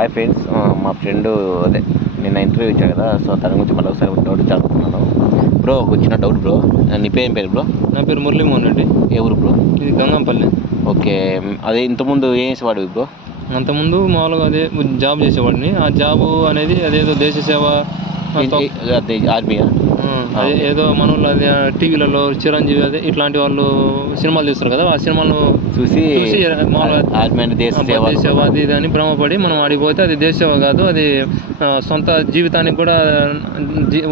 Hi friends, మా friend అదే నిన్న ఇంటర్వ్యూ ఇచ్చాడు కదా, సో తన గురించి మళ్ళీ ఒకసారి డౌట్ చదువుతున్నాను. బ్రో ఒక చిన్న డౌట్ బ్రో, నీ పేరు ఏం పేరు బ్రో? నా పేరు మురళీమోహన్ రెడ్డి. ఏ ఊరు బ్రో? ఇది గంగంపల్లి. ఓకే, అదే ఇంతకుముందు ఏం చేసేవాడు బ్రో? అంతకుముందు మామూలుగా అదే జాబ్ చేసేవాడిని. ఆ జాబు అనేది అదేదో దేశ సేవ, ఆర్మీయా? అదే ఏదో మనోళ్ళు అదే టీవీలలో చిరంజీవి అదే ఇట్లాంటి వాళ్ళు సినిమాలు తీస్తారు కదా, ఆ సినిమాలు చూసి మామూలుగా ఆర్మీ అంటే దేశ సేవ అది ఇది అని భ్రమపడి మనం ఆడిపోతే అది దేశ సేవ కాదు, అది సొంత జీవితానికి కూడా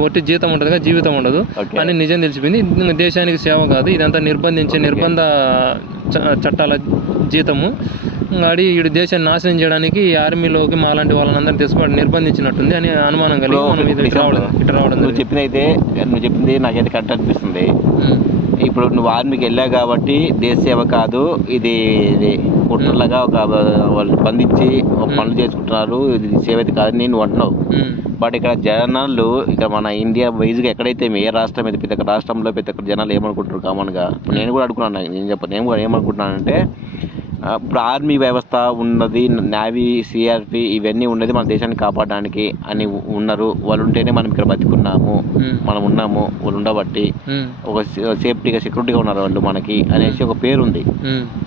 ఒట్టి జీతం ఉంటుంది కదా, జీవితం ఉండదు అని నిజం తెలిసిపోయింది. దేశానికి సేవ కాదు, ఇదంతా నిర్బంధ చట్టాల జీతము. ఆడి వీడు దేశాన్ని నాశనం చేయడానికి ఆర్మీలోకి మాలాంటి వాళ్ళందరినీ తీసుకొని నిర్బంధించినట్టుంది అని అనుమానం కలిగి మనం ఇటు రావడం. నువ్వు చెప్పింది నాకైతే కరెక్ట్ అనిపిస్తుంది. ఇప్పుడు నువ్వు ఆర్మీకి వెళ్ళావు కాబట్టి దేశ సేవ కాదు, ఇది కుట్రలాగా ఒక వాళ్ళు బంధించి పనులు చేసుకుంటున్నారు, ఇది సేవ అయితే కాదని నేను అంటున్నావు. బట్ ఇక్కడ జనాలు, ఇక్కడ మన ఇండియా వైజ్గా ఎక్కడైతే ఏ రాష్ట్రం అయితే ప్రతి ఒక్క రాష్ట్రంలో ప్రతి ఒక్క జనాలు ఏమనుకుంటారు కామన్గా, నేను కూడా అడుగుతున్నాను, నేను కూడా ఏమనుకుంటున్నానంటే, ఇప్పుడు ఆర్మీ వ్యవస్థ ఉన్నది, నేవీ, సిఆర్పి ఇవన్నీ ఉన్నది మన దేశాన్ని కాపాడడానికి అని ఉన్నారు. వాళ్ళు ఉంటేనే మనం ఇక్కడ బతుకున్నాము, మనం ఉన్నాము, వాళ్ళు ఉండబట్టి ఒక సేఫ్టీగా సెక్యూరిటీగా ఉన్నారు వాళ్ళు మనకి అనేసి ఒక పేరు ఉంది.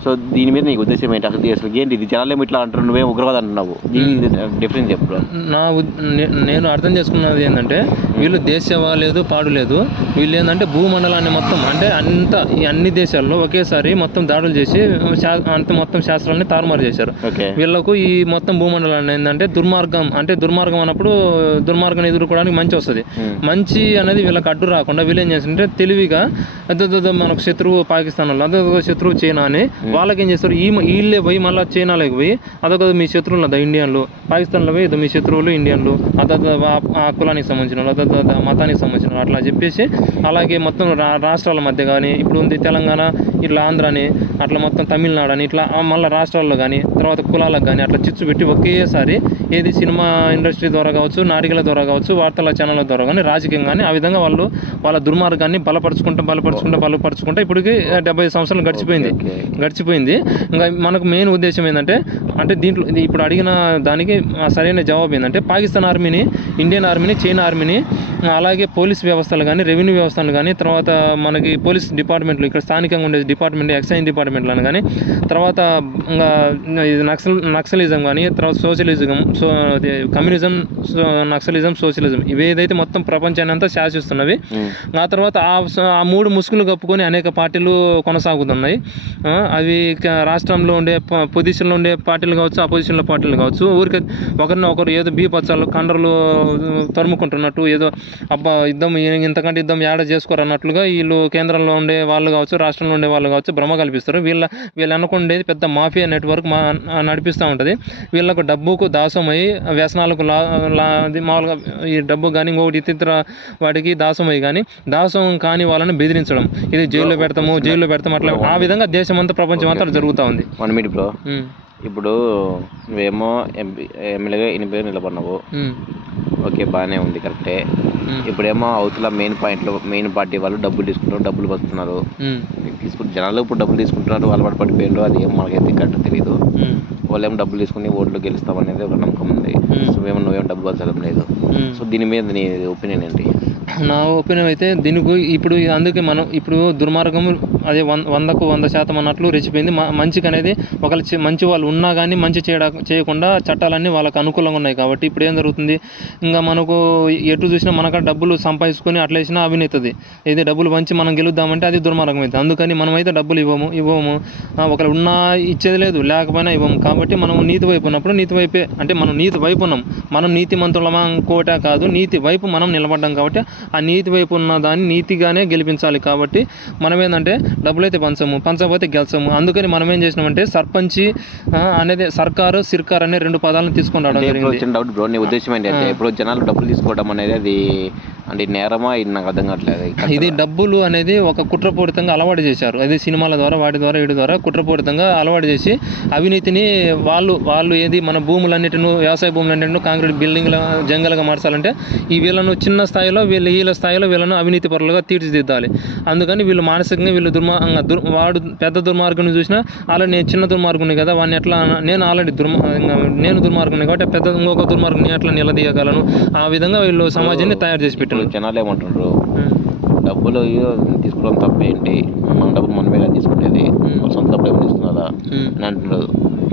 సో దీని మీద నీకు ఉద్దేశం ఏంటి? అసలు ఏంటి ఇది? జనాలు ఇట్లా అంటారు, నువ్వే ఉగ్రవాదం అంటున్నావు, దీనికి డిఫరెన్స్ చెప్పు. నేను అర్థం చేసుకున్నది ఏంటంటే, వీళ్ళు దేశ సేవ లేదు, పాడు లేదు. వీళ్ళు ఏంటంటే భూమండలాన్ని మొత్తం అంటే ఈ అన్ని దేశాల్లో ఒకేసారి మొత్తం దాడులు చేసి మొత్తం శాస్త్రాలని తారుమారు చేశారు. వీళ్ళకు ఈ మొత్తం భూమండలాన్ని ఏంటంటే దుర్మార్గం అన్నప్పుడు దుర్మార్గం ఎదుర్కోవడానికి మంచి వస్తుంది. మంచి అనేది వీళ్ళకి అడ్డు రాకుండా వీళ్ళు ఏం చేస్తుంటే తెలివిగా మనకు శత్రువు పాకిస్తాన్ వాళ్ళు, అదొక శత్రువు చైనా అని వాళ్ళకి ఏం చేస్తారు, వీళ్ళే పోయి మళ్ళీ చైనాలోకి పోయి అదొక మీ శత్రువులు అదా ఇండియన్లు, పాకిస్తాన్లో పోయి మీ శత్రువులు ఇండియన్లు, ఆ కులానికి సంబంధించిన వాళ్ళు, మతానికి సంబంధించిన అట్లా చెప్పేసి, అలాగే మొత్తం రాష్ట్రాల మధ్య కానీ ఇప్పుడు ఉంది తెలంగాణ, ఇట్లా ఆంధ్రాని, అట్లా మొత్తం తమిళనాడు అని ఇట్లా మళ్ళీ రాష్ట్రాల్లో కానీ తర్వాత కులాలకు కానీ అట్లా చిచ్చు పెట్టి ఒకేసారి ఏది సినిమా ఇండస్ట్రీ ద్వారా కావచ్చు, నాటికల ద్వారా కావచ్చు, వార్తల ఛానళ్ళ ద్వారా కానీ, రాజకీయం కానీ, ఆ విధంగా వాళ్ళు వాళ్ళ దుర్మార్గాన్ని బలపరుచుకుంటా ఇప్పటికి 70 సంవత్సరాలు గడిచిపోయింది. ఇంకా మనకు మెయిన్ ఉద్దేశం ఏంటంటే, అంటే దీంట్లో ఇప్పుడు అడిగిన దానికి సరైన జవాబు ఏంటంటే, పాకిస్తాన్ ఆర్మీని, ఇండియన్ ఆర్మీని, చైనా ఆర్మీని, అలాగే పోలీస్ వ్యవస్థలు కానీ, రెవెన్యూ వ్యవస్థలు కానీ, తర్వాత మనకి పోలీస్ డిపార్ట్మెంట్లు ఇక్కడ స్థానికంగా ఉండే డిపార్ట్మెంట్, ఎక్సైజ్ డిపార్ట్మెంట్లను కానీ, తర్వాత ఇంకా నక్సలిజం కానీ, తర్వాత సోషలిజం, కమ్యూనిజం, నక్సలిజం, సోషలిజం ఇవేదైతే మొత్తం ప్రపంచాన్ని అంతా శాసిస్తున్నవి. ఆ తర్వాత ఆ మూడు ముసుగులు కప్పుకొని అనేక పార్టీలు కొనసాగుతున్నాయి. అవి రాష్ట్రంలో ఉండే పొజిషన్లో ఉండే పార్టీలు కావచ్చు, అపోజిషన్లో పార్టీలు కావచ్చు, ఊరికి ఒకరు ఏదో బీపచ్చాలు కండర్లు తరుముకుంటున్నట్టు, ఏదో అబ్బా యుద్ధం ఇంతకంటే యుద్ధం ఏడ చేసుకోరు అన్నట్లుగా వీళ్ళు కేంద్రంలో ఉండే వాళ్ళు కావచ్చు, రాష్ట్రంలో ఉండే వాళ్ళు కావచ్చు భ్రమ కల్పిస్తారు. వీళ్ళు అనుకుండేది పెద్ద మాఫియా నెట్వర్క్ నడిపిస్తూ ఉంటుంది. వీళ్ళకు డబ్బుకు దాసమై వ్యసనాలకు మామూలుగా ఈ డబ్బు కానీ ఇంకొకటి ఇతర వాటికి దాసమై కానీ దాసం కాని వాళ్ళని బెదిరించడం, ఇది జైల్లో పెడతాం అట్లా ఆ విధంగా దేశం అంతా ప్రపంచం అంతా జరుగుతూ ఉంది. 1 minute బ్రో, ఇప్పుడు నువ్వేమో ఎమ్మెల్యేగా 8 పేరు నిలబడినావు, ఓకే బాగానే ఉంది, కరెక్టే. ఇప్పుడేమో అవతల మెయిన్ పార్టీ వాళ్ళు డబ్బులు తీసుకుంటారు, డబ్బులు వస్తున్నారు, జనాలు ఇప్పుడు డబ్బులు తీసుకుంటున్నారు, అలవాటు పడిపోయారు. అది ఏం మనకైతే కరెక్ట్ తెలియదు. వాళ్ళు ఏమో డబ్బులు తీసుకుని ఓట్లు గెలుస్తామనేది ఒక నమ్మకం ఉంది. సో నువ్వేమో డబ్బు పంచడం లేదు. సో దీని మీద నీ ఒపీనియన్ ఏంటి? నా ఒపీనియన్ అయితే దీనికి ఇప్పుడు అందుకే మనం ఇప్పుడు దుర్మార్గం అదే 100కు 100% అన్నట్లు రెచ్చిపోయింది. మంచికి అనేది ఒకళ్ళు మంచి వాళ్ళు ఉన్నా కానీ మంచి చేయకుండా చట్టాలన్నీ వాళ్ళకి అనుకూలంగా ఉన్నాయి కాబట్టి ఇప్పుడు ఏం జరుగుతుంది, ఇంకా మనకు ఎటు చూసినా మనకు డబ్బులు సంపాదించుకొని అట్లా వేసినా అవినీతిది, ఇది డబ్బులు పంచి మనం గెలుద్దామంటే అది దుర్మార్గం అవుతుంది. అందుకని మనమైతే డబ్బులు ఇవ్వము, ఒకళ్ళు ఉన్నా ఇచ్చేది లేదు, లేకపోయినా ఇవ్వము. కాబట్టి మనం నీతి వైపు ఉన్నప్పుడు నీతి వైపే, అంటే మనం నీతి వైపు ఉన్నాం, మనం నీతి మంత్రులమా కోట కాదు, నీతి వైపు మనం నిలబడ్డాం కాబట్టి ఆ నీతి వైపు ఉన్న దాన్ని నీతిగానే గెలిపించాలి. కాబట్టి మనం ఏంటంటే డబ్బులు అయితే పంచకపోతే గెలిచాము. అందుకని మనం ఏం చేసినామంటే సర్పంచి అనేది సర్కారు సిర్కార్ అనే 2 పదాలను తీసుకొని రావడం జరిగింది. డౌట్ బ్రో, నీ ఉద్దేశం ఏంటంటే ఇప్పుడు జనాలు డబ్బులు తీసుకోవడం అనేది అది అంటే నేరమా? ఇది నాకు అర్థం కావట్లేదు. ఇది డబ్బులు అనేది ఒక కుట్రపూరితంగా అలవాటు చేశారు. అది సినిమాల ద్వారా వాటి ద్వారా కుట్రపూరితంగా అలవాటు చేసి అవినీతిని వాళ్ళు ఏది మన భూములన్నిటిని వ్యవసాయ భూములన్నింటినీ కాంక్రీట్ బిల్డింగ్ల జంగల్గా మార్చాలంటే ఈ వీళ్ళను చిన్న స్థాయిలో వీళ్ళ స్థాయిలో వీళ్ళను అవినీతి పరులుగా తీర్చిదిద్దాలి. అందుకని వీళ్ళు మానసికంగా వీళ్ళు వాడు పెద్ద దుర్మార్గుని చూసినా ఆల్రెడీ నేను చిన్న దుర్మార్గుని కదా, వాడిని ఎట్లా నేను ఆల్రెడీ నేను దుర్మార్గుని కాబట్టి పెద్ద ఇంకొక దుర్మార్గుని ఎట్లా నిలదీయగలను, ఆ విధంగా వీళ్ళు సమాజాన్ని తయారు చేసి పెట్టారు. జనాలు ఏమంటారు, డబ్బులు తీసుకోవడం తప్పేంటి, మన డబ్బులు మనమేగా తీసుకునేది, సొంత డబ్బులు ఏమైనా తీసుకున్నారా అని అంటున్నారు.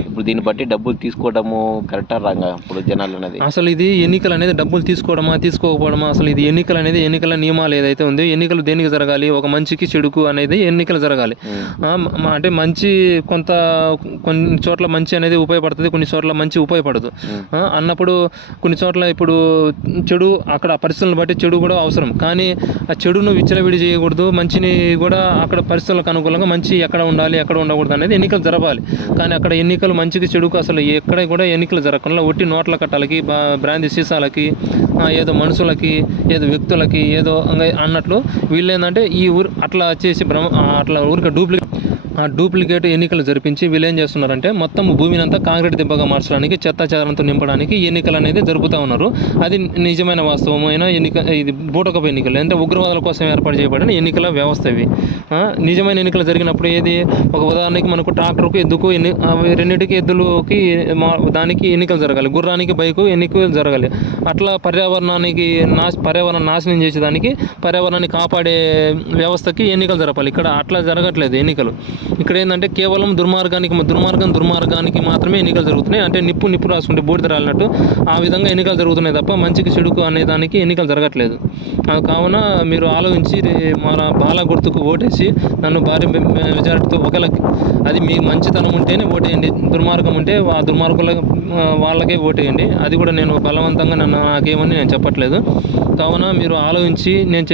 ఇప్పుడు దీన్ని బట్టి డబ్బులు తీసుకోవడము కరెక్టా రాంగా ఇప్పుడు జనాలు అనేది? అసలు ఇది ఎన్నికలు అనేది డబ్బులు తీసుకోవడమా తీసుకోకపోవడమా, అసలు ఇది ఎన్నికల నియమాలు ఏదైతే ఉందో ఎన్నికలు దేనికి జరగాలి, ఒక మంచికి చెడుకు అనేది ఎన్నికలు జరగాలి. అంటే మంచి కొన్ని చోట్ల మంచి అనేది ఉపయోగపడుతుంది, కొన్ని చోట్ల మంచి ఉపయోగపడదు అన్నప్పుడు కొన్ని చోట్ల ఇప్పుడు చెడు అక్కడ పరిస్థితులను బట్టి చెడు కూడా అవసరం, కానీ ఆ చెడును విచ్చలవిడి చేయకూడదు, మంచిని కూడా అక్కడ పరిస్థితులకు అనుకూలంగా మంచి ఎక్కడ ఉండాలి ఎక్కడ ఉండకూడదు అనేది ఎన్నికలు జరపాలి. కానీ అక్కడ ఎన్నికలు మంచికి చెడుకు అసలు ఎక్కడ కూడా ఎన్నికలు జరగకుండా ఒట్టి నోట్ల కట్టాలకి, బ్రాంతి సీసాలకి, ఏదో మనుషులకి, ఏదో వ్యక్తులకి ఏదో అన్నట్లు వీళ్ళు ఏంటంటే ఈ ఊరు అట్లా చేసి అట్లా ఊరికి డూప్లికేట్ ఎన్నికలు జరిపించి వీళ్ళు ఏం చేస్తున్నారంటే మొత్తం భూమిని అంతా కాంక్రీట్ దిబ్బగా మార్చడానికి, చెత్త చెదారంతో నింపడానికి ఎన్నికలు అనేది జరుపుతూ ఉన్నారు. అది నిజమైన వాస్తవమైన ఇది బూటకపు ఎన్నికలు అంటే ఉగ్రవాదుల కోసం ఏర్పాటు చేయబడిన ఎన్నికల వ్యవస్థ ఇవి. నిజమైన ఎన్నికలు జరిగినప్పుడు ఏది ఒక ఉదాహరణకి మనకు ట్రాక్టర్కు ఎద్దుకు రెండింటికి ఎద్దులకి దానికి ఎన్నికలు జరగాలి, గుర్రానికి బైకు ఎన్నికలు జరగాలి. అట్లా పర్యావరణ నాశనం చేసేదానికి పర్యావరణాన్ని కాపాడే వ్యవస్థకి ఎన్నికలు జరపాలి. ఇక్కడ అట్లా జరగట్లేదు ఎన్నికలు. ఇక్కడ ఏంటంటే కేవలం దుర్మార్గానికి మాత్రమే ఎన్నికలు జరుగుతున్నాయి. అంటే నిప్పు రాసుకుంటే బూడిద రాలినట్టు ఆ విధంగా ఎన్నికలు జరుగుతున్నాయి తప్ప మంచికి చెడుకు అనే దానికి ఎన్నికలు జరగట్లేదు. కావున మీరు ఆలోచించి మన బాల గుర్తుకు ఓటేసి నన్ను భారీ మెజారిటీతో ఒకవేళ అది మీ మంచితనం ఉంటేనే ఓటేయండి, దుర్మార్గం ఉంటే ఆ దుర్మార్గుల వాళ్ళకే ఓటేయండి. అది కూడా నేను బలవంతంగా నాకేమని నేను చెప్పట్లేదు. కావున మీరు ఆలోచించి నేను